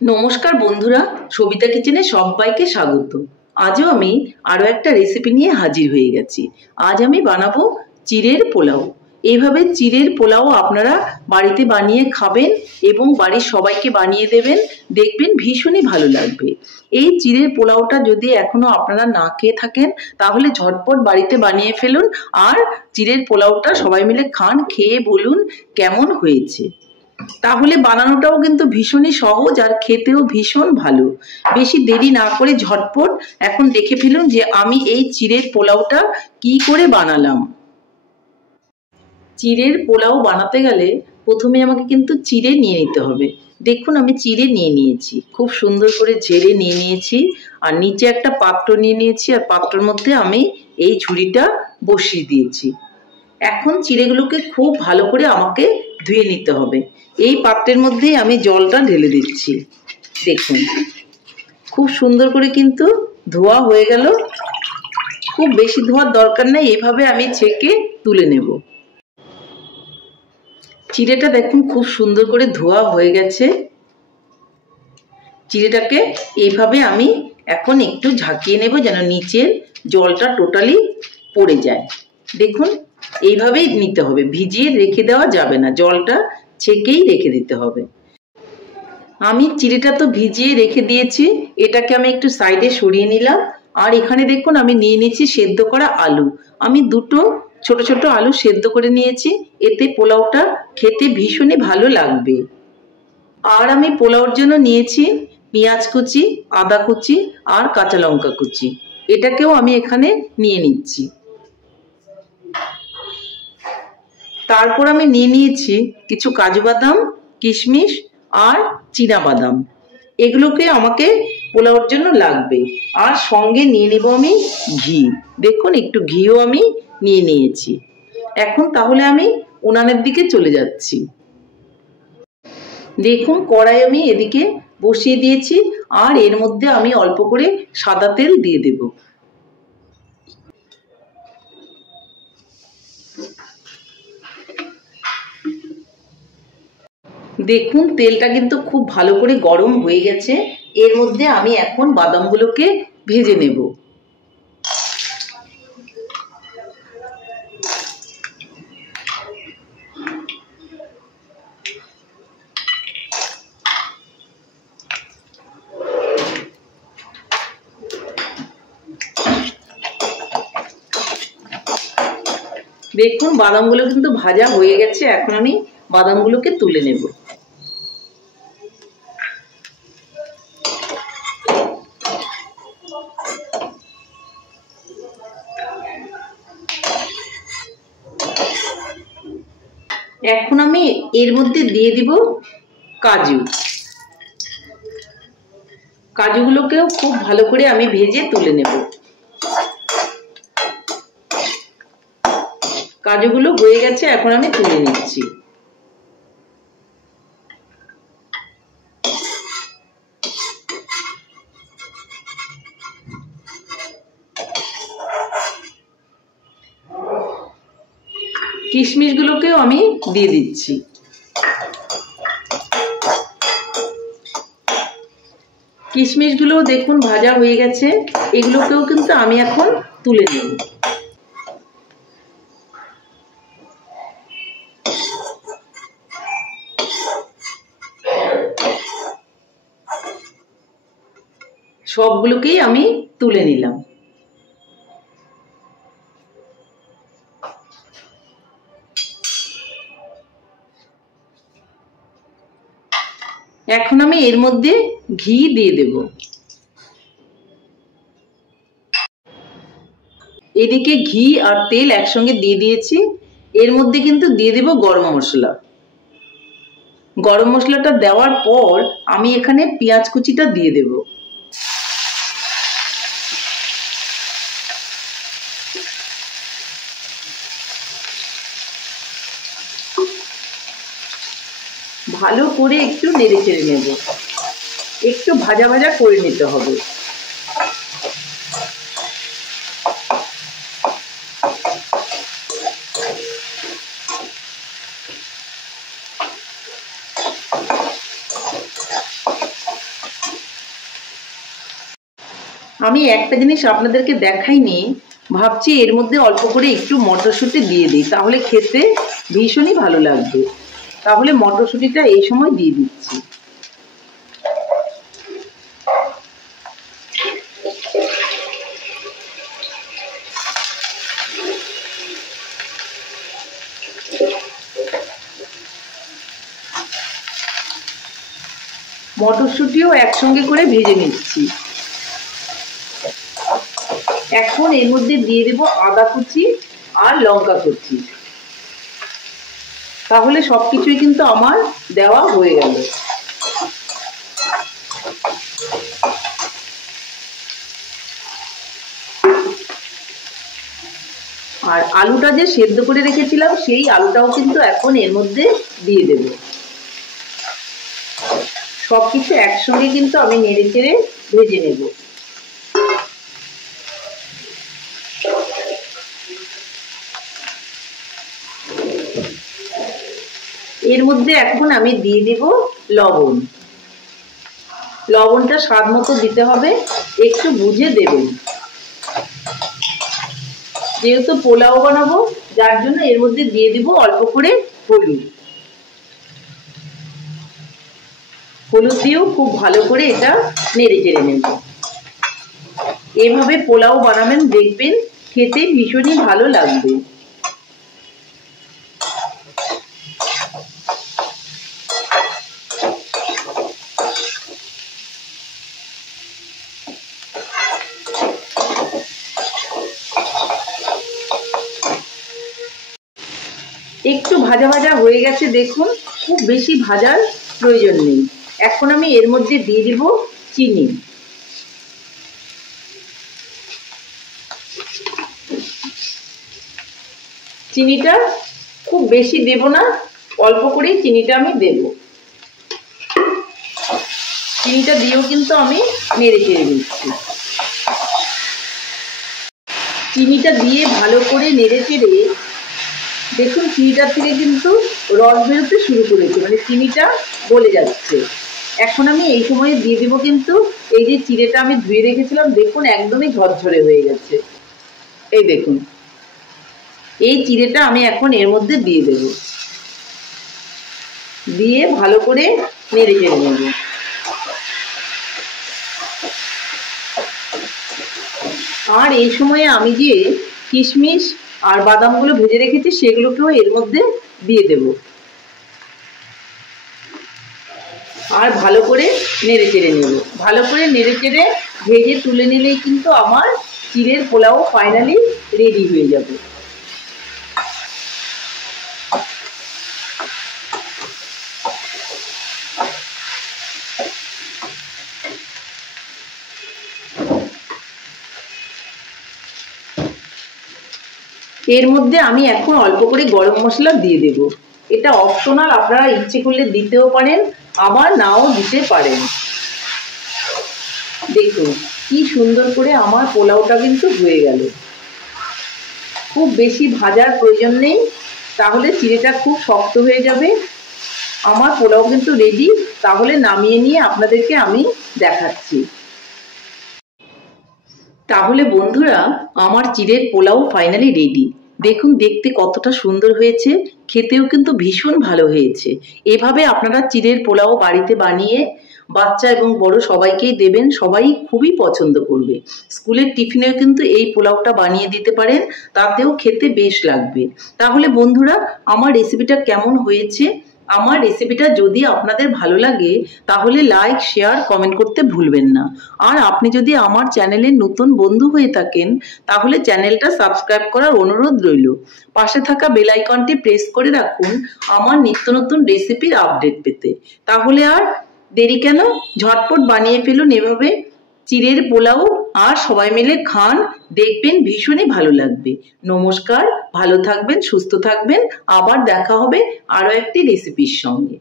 নমস্কার বন্ধুরা, সবিতা কিচেনে সবাইকে স্বাগত। আজও আমি আরও একটা রেসিপি নিয়ে হাজির হয়ে গেছি। আজ আমি বানাবো চিড়ের পোলাও। এইভাবে চিড়ের পোলাও আপনারা বাড়িতে বানিয়ে খাবেন এবং বাড়ির সবাইকে বানিয়ে দেবেন, দেখবেন ভীষণই ভালো লাগবে। এই চিড়ের পোলাওটা যদি এখনো আপনারা না খেয়ে থাকেন তাহলে ঝটপট বাড়িতে বানিয়ে ফেলুন আর চিড়ের পোলাওটা সবাই মিলে খান, খেয়ে বলুন কেমন হয়েছে। তাহলে বানানোটাও কিন্তু ভীষণই সহজ আর খেতেও ভীষণ ভালো। বেশি দেরি না করে ঝটপট এখন দেখে ফেলুন যে আমি এই চিড়ের পোলাওটা কি করে বানালাম। চিড়ের পোলাও বানাতে গেলে প্রথমে আমাকে কিন্তু চিড়ে নিয়ে নিতে হবে। দেখুন আমি চিড়ে নিয়ে নিয়েছি, খুব সুন্দর করে ঝেড়ে নিয়ে নিয়েছি আর নিচে একটা পাত্র নিয়ে নিয়েছি আর পাত্রের মধ্যে আমি এই ঝুড়িটা বসিয়ে দিয়েছি। এখন চিড়েগুলোকে খুব ভালো করে আমাকে ধুয়ে নিতে হবে। এই পাত্রের মধ্যেই আমি জলটা ঢেলে দিচ্ছি। দেখুন খুব সুন্দর করে কিন্তু ধোয়া হয়ে গেল। খুব বেশি ধোয়ার দরকার নেই, এভাবে আমি ছেঁকে তুলে নেব। চিড়েটা দেখুন খুব সুন্দর করে ধোয়া হয়ে গেছে। চিড়েটাকে এইভাবে আমি এখন একটু ঝাঁকিয়ে নেব যেন নিচের জলটা টোটালি পড়ে যায়। দেখুন এইভাবেই নিতে হবে, ভিজিয়ে রেখে দেওয়া যাবে না, জলটা ছেঁকেই রেখে দিতে হবে। আমি চিড়েটা তো ভিজিয়ে রেখে দিয়েছি, এটাকে আমি একটু সাইডে সরিয়ে নিলাম। আর এখানে দেখুন আমি নিয়ে নিয়েছি সেদ্ধ করা আলু। আমি দুটো ছোট ছোট আলু সেদ্ধ করে নিয়েছি, এতে পোলাওটা খেতে ভীষণই ভালো লাগবে। আর আমি পোলাওর জন্য নিয়েছি পেঁয়াজ কুচি, আদা কুচি আর কাঁচা লঙ্কা কুচি। এটাকেও আমি এখানে নিয়ে নিচ্ছি। তারপর আমি নিয়ে নিয়েছি কিছু কাজু বাদাম, কিশমিশ আর চীনা বাদাম। এগুলোকে আমাকে পোলাওর জন্য লাগবে। আর সঙ্গে নিয়ে নেব আমি ঘি। দেখুন একটু ঘিও আমি নিয়ে নিয়েছি। এখন তাহলে আমি উনানের দিকে চলে যাচ্ছি। দেখুন কড়াই আমি এদিকে বসিয়ে দিয়েছি আর এর মধ্যে আমি অল্প করে সাদা তেল দিয়ে দেব। দেখুন তেলটা কিন্তু খুব ভালো করে গরম হয়ে গেছে। এর মধ্যে আমি এখন বাদামগুলোকে ভেজে নেব। দেখুন বাদামগুলো কিন্তু ভাজা হয়ে গেছে, এখন আমি বাদামগুলোকে তুলে নেব। এখন আমি এর মধ্যে দিয়ে দিব কাজু। কাজুগুলোকেও খুব ভালো করে আমি ভেজে তুলে নেব। কাজুগুলো হয়ে গেছে, এখন আমি তুলে নিচ্ছি। কিশমিশগুলোকেও আমি দিয়ে দিচ্ছি। কিশমিশগুলো দেখুন ভাজা হয়ে গেছে, এগুলোকেও কিন্তু আমি এখন তুলে নেব। সবগুলোকেই আমি তুলে নিলাম। এখন আমি এর মধ্যে ঘি দিয়ে দেব। এদিকে ঘি আর তেল একসঙ্গে দিয়ে দিয়েছি। এর মধ্যে কিন্তু দিয়ে দেব গরম মশলা। গরম মশলাটা দেওয়ার পর আমি এখানে পেঁয়াজ কুচিটা দিয়ে দেব। ভালো করে একটু নেড়ে চেড়ে নেব, একটু ভাজা ভাজা করে নিতে হবে। আমি একটা জিনিস আপনাদেরকে দেখাইনি, ভাবছি এর মধ্যে অল্প করে একটু মটরশুঁটি দিয়ে দিই, তাহলে খেতে ভীষণই ভালো লাগবে। তাহলে মটরশুঁটিটা এই সময় দিয়ে দিচ্ছি। মটরশুঁটিও একসঙ্গে করে ভেজে নিচ্ছি। এখন এর মধ্যে দিয়ে দেব আদা কুচি আর লঙ্কা কুচি। তাহলে সবকিছুই কিন্তু আমার দেওয়া হয়ে গেল। আর আলুটা যে সেদ্ধ করে রেখেছিলাম সেই আলুটাও কিন্তু এখন এর মধ্যে দিয়ে দেব। সবকিছু একসঙ্গে কিন্তু আমি নেড়ে চেড়ে ভেজে নেব। এর মধ্যে এখন আমি দিয়ে দেব লবণ। লবণটা স্বাদ মতো দিতে হবে, একটু বুঝে দেবেন। যেহেতু পোলাও বানাবো যার জন্য এর মধ্যে দিয়ে দিব অল্প করে হলুদ। হলুদ দিয়েও খুব ভালো করে এটা নেড়ে চেড়ে নেব। এভাবে পোলাও বানাবেন, দেখবেন খেতে ভীষণই ভালো লাগবে। একটু ভাজা ভাজা হয়ে গেছে, দেখুন খুব বেশি ভাজার প্রয়োজন নেই। এখন আমি এর মধ্যে দিয়ে দিব চিনি। চিনিটা খুব বেশি দেব না, অল্প করেই চিনিটা আমি দেব। চিনিটা দিয়েও কিন্তু আমি নেড়ে চেড়ে দিচ্ছি। চিনিটা দিয়ে ভালো করে নেড়ে চেড়ে দেখুন চিনিটার থেকে কিন্তু রস বেরোতে শুরু করেছে, মানে চিনিটা গলে যাচ্ছে। এখন আমি এই সময় দিয়ে দেবো কিন্তু এই যে চিড়েটা আমি ধুয়ে রেখেছিলাম, দেখুন একদমই ঝরঝরে হয়ে গেছে। এই দেখুন, এই চিড়েটা আমি এখন এর মধ্যে দিয়ে দেব। দিয়ে ভালো করে নেড়ে চেড়ে নেব। আর এই সময়ে আমি যে কিশমিশ আর বাদামগুলো ভেজে রেখেছি সেগুলোকেও এর মধ্যে দিয়ে দেব। আর ভালো করে নেড়ে চেড়ে নেব। ভালো করে নেড়ে চেড়ে ভেজে তুলে নিলেই কিন্তু আমার চিড়ের পোলাও ফাইনালি রেডি হয়ে যাবে। এর মধ্যে আমি এখন অল্প করে গরম মশলা দিয়ে দেব। এটা অপশনাল, আপনারা ইচ্ছে করলে দিতেও পারেন, আবার নাও দিতে পারেন। দেখুন কি সুন্দর করে আমার পোলাওটা কিন্তু হয়ে গেল। খুব বেশি ভাজার প্রয়োজন নেই, তাহলে চিড়েটা খুব শক্ত হয়ে যাবে। আমার পোলাও কিন্তু রেডি। তাহলে নামিয়ে নিয়ে আপনাদেরকে আমি দেখাচ্ছি। তাহলে বন্ধুরা, আমার চিড়ের পোলাও ফাইনালি রেডি। দেখুন দেখতে কতটা সুন্দর হয়েছে, খেতেও কিন্তু ভীষণ ভালো হয়েছে। এভাবে আপনারা চিড়ের পোলাও বাড়িতে বানিয়ে বাচ্চা এবং বড় সবাইকেই দেবেন, সবাই খুবই পছন্দ করবে। স্কুলের টিফিনেও কিন্তু এই পোলাওটা বানিয়ে দিতে পারেন, তাতেও খেতে বেশ লাগবে। তাহলে বন্ধুরা, আমার রেসিপিটা কেমন হয়েছে? আমার রেসিপিটা যদি আপনাদের ভালো লাগে তাহলে লাইক, শেয়ার, কমেন্ট করতে ভুলবেন না। আর আপনি যদি আমার চ্যানেলের নতুন বন্ধু হয়ে থাকেন তাহলে চ্যানেলটা সাবস্ক্রাইব করার অনুরোধ রইল। পাশে থাকা বেল আইকনটি প্রেস করে রাখুন আমার নিত্য নতুন রেসিপির আপডেট পেতে। তাহলে আর দেরি কেন, ঝটপট বানিয়ে ফেলুন এভাবে চিড়ের পোলাও আর সবাই মিলে খান, দেখবেন ভীষণই ভালো লাগবে। নমস্কার, ভালো থাকবেন, সুস্থ থাকবেন। আবার দেখা হবে আরো একটি রেসিপির সঙ্গে।